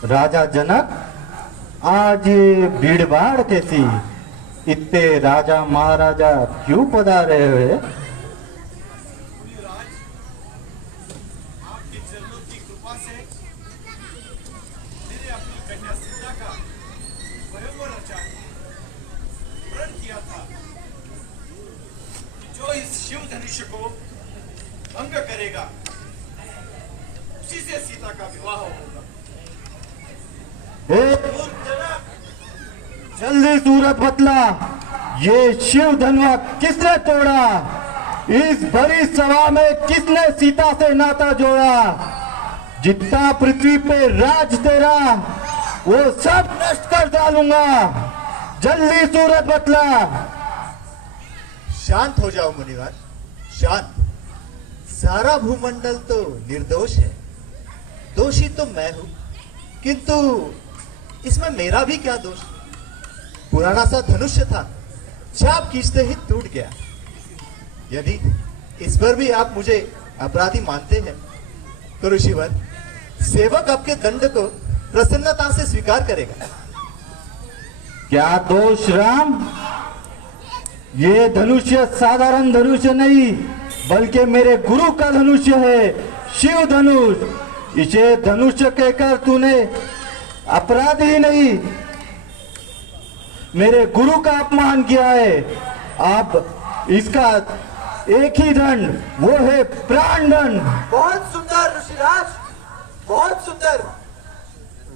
राजा जनक, आज ये भीड़ भाड़ कैसी? इतने राजा महाराजा क्यों पधारे हुए? आपके चरणों की कृपा से मैंने अपनी कन्या सीता का स्वयंवर रचा है। प्रण किया था कि जो इस शिव धनुष को भंग करेगा उसी से सीता का विवाह होगा। जल्दी सूरत बतला, ये शिव धनुआ किसने तोड़ा? इस बड़ी सभा में किसने सीता से नाता जोड़ा? जितना पृथ्वी पे राज तेरा वो सब नष्ट कर डालूंगा। जल्दी सूरत बतला। शांत हो जाओ मुनिवर, शांत। सारा भूमंडल तो निर्दोष है, दोषी तो मैं हूं, किंतु इसमें मेरा भी क्या दोष? पुराना सा धनुष्य था, चाप खींचते ही टूट गया। यदि इस पर भी आप मुझे अपराधी मानते हैं तो ऋषिवर, सेवक आपके दंड को प्रसन्नता से स्वीकार करेगा। क्या दोष राम? ये धनुष्य साधारण धनुष्य नहीं, बल्कि मेरे गुरु का धनुष्य है, शिव धनुष। इसे धनुष्य कहकर तूने अपराध ही नहीं, मेरे गुरु का अपमान किया है। अब इसका एक ही दंड, वो है प्राण दंड। बहुत सुंदर ऋषिराज, बहुत सुंदर।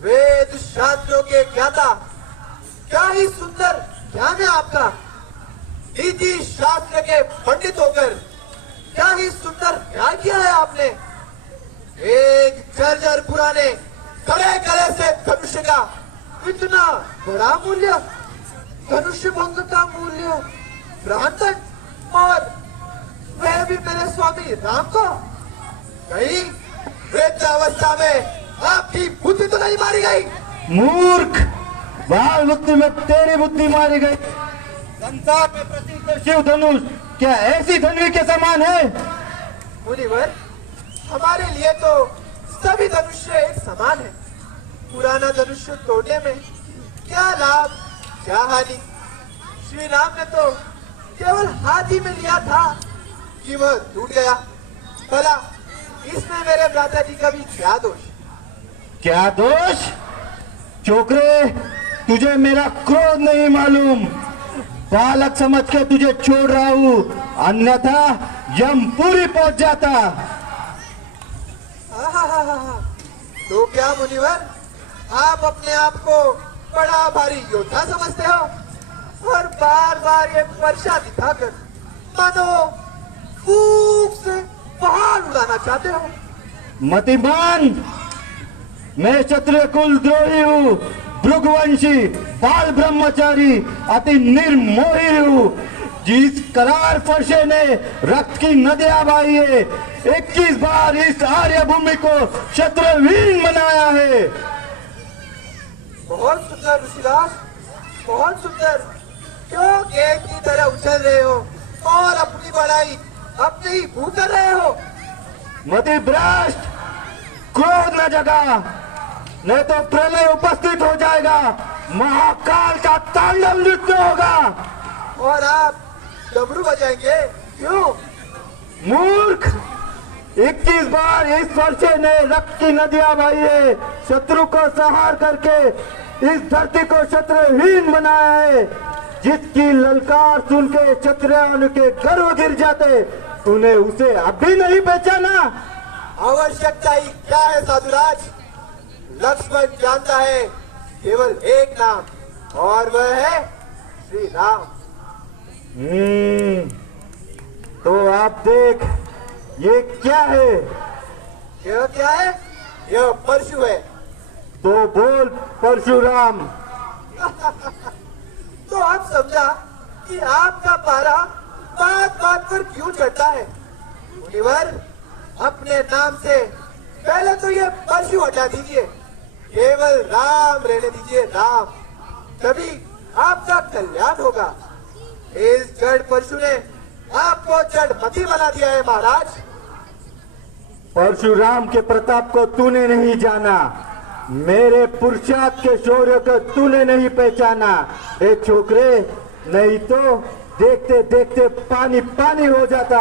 वेद शास्त्रों के ज्ञाता, क्या ही सुंदर ज्ञान है आपका। नीति शास्त्र के पंडित होकर क्या ही सुंदर न्याय किया है आपने। एक जर्जर पुराने गले गले से धनुष्य का इतना बड़ा मूल्य, धनुष्य भंग का मूल्य प्राणदंड, और वह भी मेरे स्वामी राम को। कहीं वृद्धावस्था में आपकी बुद्धि तो नहीं मारी गई? मूर्ख, बाल बुद्धि में तेरी बुद्धि मारी गई। संसार में प्रसिद्ध शिव धनुष क्या ऐसी धनुष के समान है? मुनिवर, हमारे लिए तो सभी धनुष्य एक समान है। पुराना धनुष्य तोड़ने में क्या लाभ, क्या हानि? श्री राम ने तो केवल हाथ ही में लिया था कि वह टूट गया। भला इसमें मेरे भ्राता जी का भी क्या दोष? क्या दोष? छोकरे, तुझे मेरा क्रोध नहीं मालूम। बालक समझ के तुझे छोड़ रहा हूँ, अन्यथा यमपुरी पहुंच जाता। तो क्या मुनिवर, आप अपने आप को बड़ा भारी योद्धा समझते हो और बार बार ये वर्षा दिखाकर मानो फूंक से पहाड़ उड़ाना चाहते हो? मतिमान, मैं क्षत्रिय कुल द्रोही हूँ, भृगुवंशी, बाल ब्रह्मचारी, अति निर्मोही हूँ। जिस करार फरसे ने रक्त की नदियां बहाई है, 21 बार इस आर्य भूमि को क्षत्रहीन बनाया है। बहुत सुंदर ऋषिराज, बहुत सुंदर। क्यों गेट की तरह उछल रहे हो और अपनी बड़ाई अपने ही मुंह कर रहे हो? मति भ्रष्ट, क्रोध न जगा, नहीं तो प्रलय उपस्थित हो जाएगा, महाकाल का तांडव नृत्य होगा। और आप डमरू बजाएंगे? क्यों? मूर्ख, 21 बार इस वर्षे ने रक्त की नदियां बहाई है, शत्रु को संहार करके इस धरती को क्षत्रहीन बनाया है। जिसकी ललकार सुन के क्षत्रियों के गर्व गिर जाते, तूने उसे अभी नहीं पहचाना? आवश्यकता ही क्या है साधुराज? लक्ष्मण जानता है केवल एक नाम, और वह है श्री राम। तो आप देख, ये क्या है? यह क्या है? यह परशु है। तो बोल परशुराम। तो आप समझा कि आपका पारा बात बात पर क्यों चढ़ता है? मुनिवर, अपने नाम से पहले तो ये परशु हटा दीजिए, केवल राम रहने दीजिए, राम। तभी आपका कल्याण होगा। इस जड़ परशु ने आपको जड़मती बना दिया है महाराज। परशुराम के प्रताप को तूने नहीं जाना, मेरे पुरुषार्थ के शौर्य को तूने नहीं पहचाना ए छोकरे, नहीं तो देखते देखते पानी पानी हो जाता।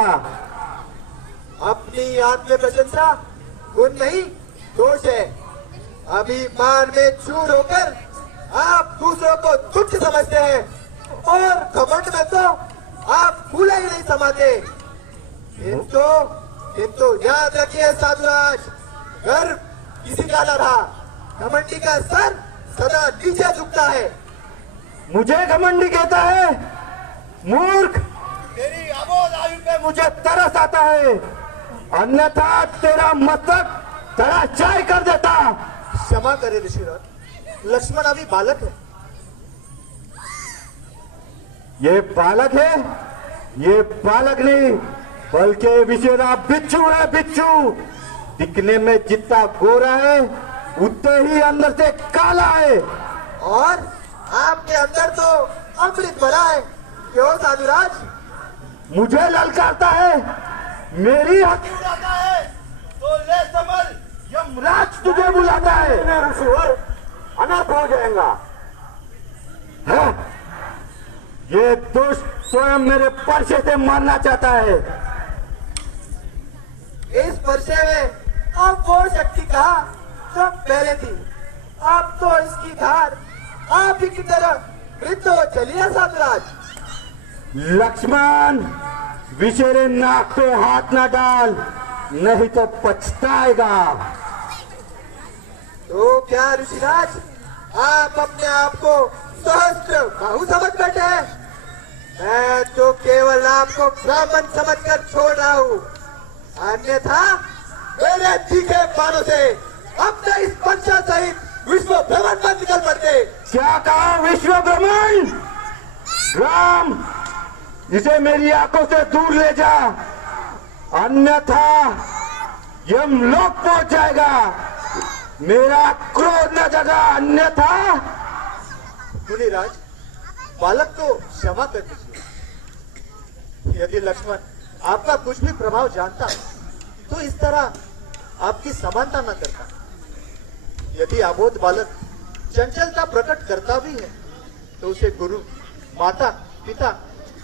अपनी आत्म प्रशंसा गुण नहीं दोष है। अभिमान में चूर होकर आप दूसरों को तुच्छ समझते हैं और घमंड में तो आप फूले ही नहीं समाते। किंतु याद रखिए साधुराज, गर्व किसी का न रहा, घमंडी का सर सदा नीचे झुकता है। मुझे घमंडी कहता है? मूर्ख, तेरी अबोध आयु पे मुझे तरस आता है, अन्यथा तेरा मस्तक धराशायी कर देता। क्षमा करे ऋषिराज, लक्ष्मण अभी बालक है। ये बालक है? ये बालक नहीं बल्कि विशेरा बिच्छू है, बिच्छू। दिखने में जितना गोरा है उतने ही अंदर से काला है। और आपके अंदर तो अमृत भरा है। क्यों साधुराज? मुझे ललकारता है, मेरी हक उड़ाता है, तो ले समझ यमराज तुझे बुलाता है। ऋषिवर अनर्थ हो जाएगा। है? ये दुष्ट स्वयं मेरे परसे से मारना चाहता है। इस परसे में अब वो शक्ति कहा जो पहले थी। अब तो इसकी धार आप ही की तरह वृद्ध हो चलिए साधुराज। लक्ष्मण, विशेरे नाक पे हाथ ना डाल, नहीं तो पछताएगा। तो क्या ऋषिराज, आप अपने आप को सहस्त्र बाहु समझ बैठे हैं? मैं तो केवल आपको ब्राह्मण समझकर छोड़ रहा हूँ, अन्यथा मेरे तीखे बाणों से अपने इस पंचा सहित विश्व भ्रमण पर निकल पड़ते। क्या कहा? विश्व भ्रमण? राम, इसे मेरी आंखों से दूर ले जा, अन्यथा यमलोक पहुंच जाएगा। मेरा क्रोध न जगा, अन्यथा। मुनिराज, बालक को क्षमा कर दीजिए। यदि लक्ष्मण आपका कुछ भी प्रभाव जानता तो इस तरह आपकी समानता न करता। यदि अबोध बालक चंचलता प्रकट करता भी है तो उसे गुरु, माता, पिता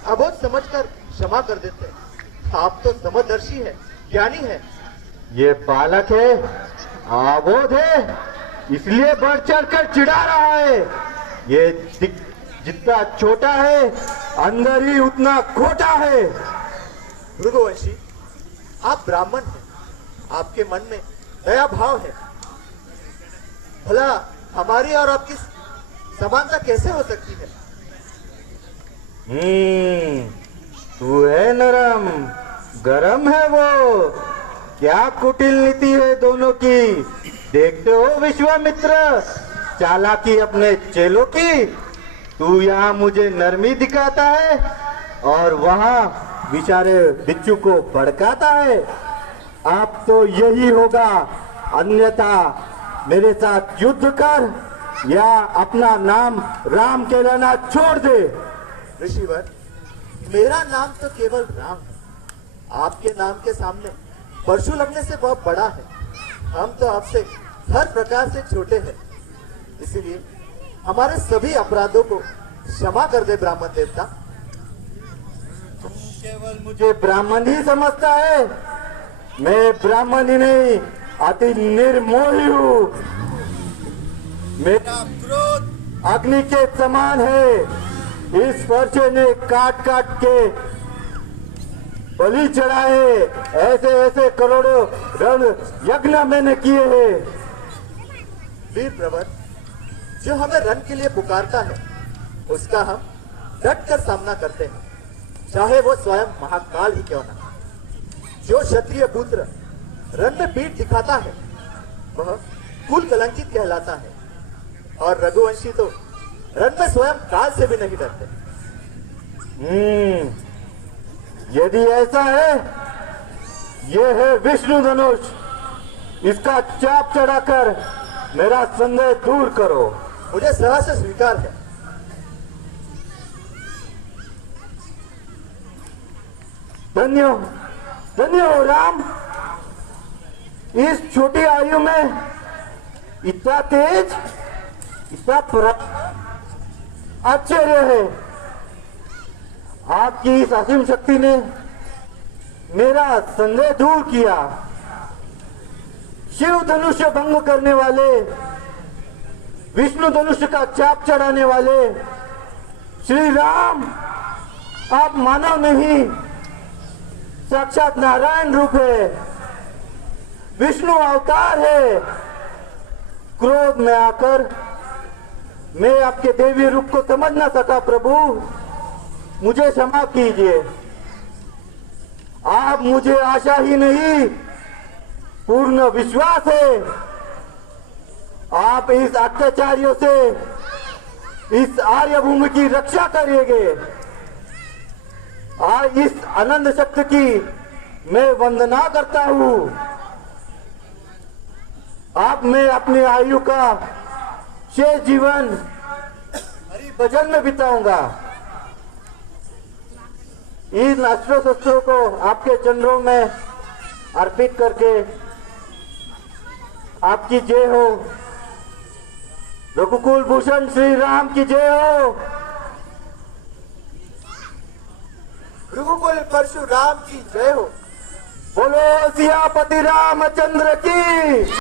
अबोध समझकर क्षमा कर देते। आप तो समदर्शी है, ज्ञानी है। ये बालक है, अबोध है, इसलिए बढ़ चढ़ कर चिढ़ा रहा है। ये जितना छोटा है अंदर ही उतना खोटा है। भृगुवंशी, आप ब्राह्मण हैं, आपके मन में दया भाव है। भला हमारी और आपकी समानता कैसे हो सकती है? तू है नरम, गरम है वो। क्या कुटिल नीति है दोनों की। देखते हो विश्वामित्र, चालाकी अपने चेलों की। तू यहाँ मुझे नरमी दिखाता है और वहाँ बेचारे बिच्छू को भड़काता है। अब तो यही होगा, अन्यथा मेरे साथ युद्ध कर या अपना नाम राम कहलाना छोड़ दे। ऋषिवर, मेरा नाम तो केवल राम है। आपके नाम के सामने परशु लगने से बहुत बड़ा है। हम तो आपसे हर प्रकार से छोटे हैं, इसीलिए हमारे सभी अपराधों को क्षमा कर दे ब्राह्मण देवता। तुम केवल मुझे ब्राह्मण ही समझता है। मैं ब्राह्मण ही नहीं, अति निर्मोही हूँ। मेरा क्रोध अग्नि के समान है। इस पर्चे ने काट काट के बलि चढ़ाए, ऐसे ऐसे करोड़ों रण यज्ञ मैंने किए हैं। वीर प्रवर, जो हमें रण के लिए पुकारता है उसका हम डट कर सामना करते हैं, चाहे वो स्वयं महाकाल ही क्यों ना। जो क्षत्रिय पुत्र रण में पीठ दिखाता है वह कुल कलंकित कहलाता है, और रघुवंशी तो रण में स्वयं काल से भी नहीं डरते। यदि ऐसा है, यह है विष्णु धनुष। इसका चाप चढ़ाकर मेरा संदेह दूर करो। मुझे सहर्ष स्वीकार है। धन्य धन्य हो राम। इस छोटी आयु में इतना तेज, आश्चर्य है। आपकी इस असीम शक्ति ने मेरा संदेह दूर किया। शिव धनुष्य भंग करने वाले, विष्णु धनुष्य का चाप चढ़ाने वाले श्री राम, आप मानव नहीं, साक्षात नारायण रूप है, विष्णु अवतार है। क्रोध में आकर मैं आपके देवी रूप को समझ ना सका प्रभु, मुझे क्षमा कीजिए। आप मुझे आशा ही नहीं, पूर्ण विश्वास है, आप इस अत्याचारियों से, इस आर्य भूमि की रक्षा करिएगे। आज इस अनंत शक्ति की मैं वंदना करता हूं। आप मैं अपनी आयु का शेष जीवन हरि भजन में बिताऊंगा। इन अस्त्र शस्त्रों को आपके चरणों में अर्पित करके आपकी जय हो। रघुकुल भूषण श्री राम की जय हो। रघुकुल परशुराम की जय हो। बोलो सियापति रामचंद्र की।